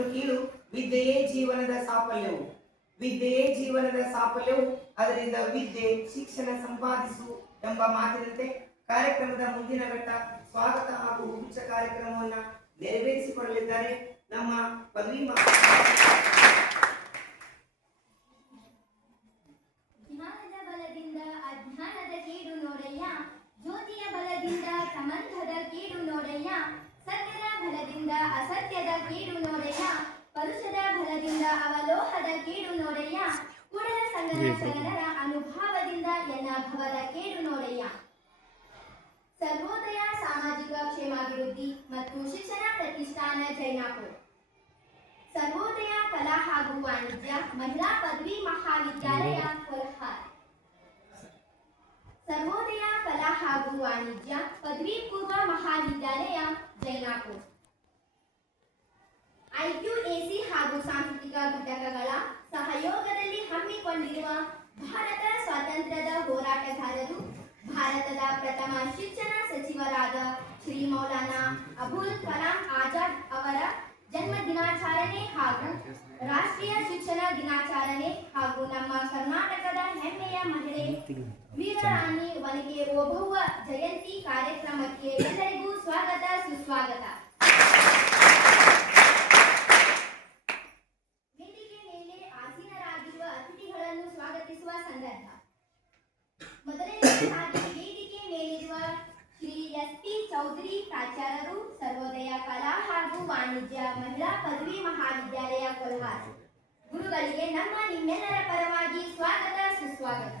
ಎಲ್ಲಕ್ಕಿಂತಲೂ ಕೀಳು ವಿದ್ಯೆಯೇ ಜೀವನದ ಸಾಫಲ್ಯವು. ವಿದ್ಯೆಯೇ ಜೀವನದ ಸಾಫಲ್ಯವು. ಅದರಿಂದ ವಿದ್ಯೆ ಶಿಕ್ಷಣ ಸಂಪಾದಿಸು ಎಂಬ ಮಾತಿನಂತೆ ಕಾರ್ಯಕ್ರಮದ ಮುಂದಿನ ಘಟ್ಟ ಸ್ವಾಗತ ಹಾಗೂ ಉಚ್ಚ ಕಾರ್ಯಕ್ರಮವನ್ನು ನೆರವೇರಿಸಿಕೊಳ್ಳಲಿದ್ದಾರೆ ನಮ್ಮ ಪದವಿ ಜ್ಞಾನದ ಬಲದಿಂದ ಅಜ್ಞಾನದ ಕೀಡು ನೋಡಯ್ಯ, ಜ್ಯೋತಿಯ ಬಲದಿಂದ ಸಮಂತದ ಕೀಡು ನೋಡಯ್ಯ, ಸತ್ಯದ ಬಲದಿಂದ ಅಸತ್ಯದ ಕೀಡು ನೋಡಯ್ಯ, ಪರುಷದ ಬಲದಿಂದ ಅವಲೋಹದ ಕೀಡು ನೋಡಯ್ಯ, ಕೂಡಲ ಸಂಗನ ಶರಣರ ಅನುಭಾವದಿಂದ ಎನ್ನ ಭವದ ಕೇಡು ನೋಡಯ್ಯ. ಸರ್ವೋದಯ ಸಾಮಾಜಿಕ ಕ್ಷೇಮಾಭಿವೃದ್ಧಿ ಮತ್ತು ಶಿಕ್ಷಣ ಪ್ರತಿಷ್ಠಾನ ಜೈನಾಪುರ, ಸರ್ವೋದಯ ಕಲಾ ಹಾಗೂ ವಾಣಿಜ್ಯ ಮಹಿಳಾ ಪದವಿ ಮಹಾವಿದ್ಯಾಲಯ ಕೊಲ್ಹಾರ, ಸರ್ವೋದಯ ಕಲಾ ಹಾಗೂ ವಾಣಿಜ್ಯ ಪದವಿ ಪೂರ್ವ ಮಹಾವಿದ್ಯಾಲಯ ಜೈನಾಪುರ, ಐಕ್ಯುಎಸಿ ಹಾಗೂ ಸಾಂಸ್ಕೃತಿಕ ಘಟಕಗಳ ಸಹಯೋಗದಲ್ಲಿ ಹಮ್ಮಿಕೊಂಡಿರುವ ಭಾರತ ಸ್ವಾತಂತ್ರ್ಯದ ಹೋರಾಟಗಾರರು, ಭಾರತದ ಪ್ರಥಮ ಶಿಕ್ಷಣ ಸಚಿವರಾದ ಶ್ರೀ ಮೌಲಾನಾ ಅಬುಲ್ ಕಲಾಂ ಆಜಾದ್ ಅವರ ಜನ್ಮ ದಿನಾಚರಣೆ ಹಾಗೂ ರಾಷ್ಟ್ರೀಯ ಶಿಕ್ಷಣ ದಿನಾಚರಣೆ ಹಾಗೂ ನಮ್ಮ ಕರ್ನಾಟಕದ ಹೆಮ್ಮೆಯ ಮಹಿಳೆ ವೀರರಾಣಿ ವನಿಕೆ ಓಬವ್ವ ಜಯಂತಿ ಕಾರ್ಯಕ್ರಮಕ್ಕೆ ಎಲ್ಲರಿಗೂ ಸ್ವಾಗತ ಸುಸ್ವಾಗತ. ವೇದಿಕೆ ಮೇಲೆ ಆಸೀನರಾಗಿರುವ ಅತಿಥಿಗಳನ್ನು ಸ್ವಾಗತಿಸುವ ಸಂದರ್ಭ. ಮೊದಲನೆಯದಾಗಿ ವೇದಿಕೆ ಮೇಲಿರುವ ಶ್ರೀ ಎಸ್.ಪಿ. ಚೌಧರಿ ಪ್ರಾಚಾರ್ಯರು, ಸರ್ವೋದಯ ಕಲಾ ಹಾಗೂ ವಾಣಿಜ್ಯ ಮಹಿಳಾ ಪದವಿ ಮಹಾವಿದ್ಯಾಲಯ ಕೊಲ್ಹಾರ. ಗುರುಗಳಿಗೆ ನಮ್ಮ ನಿಮ್ಮೆಲ್ಲರ ಪರವಾಗಿ ಸ್ವಾಗತ ಸುಸ್ವಾಗತ.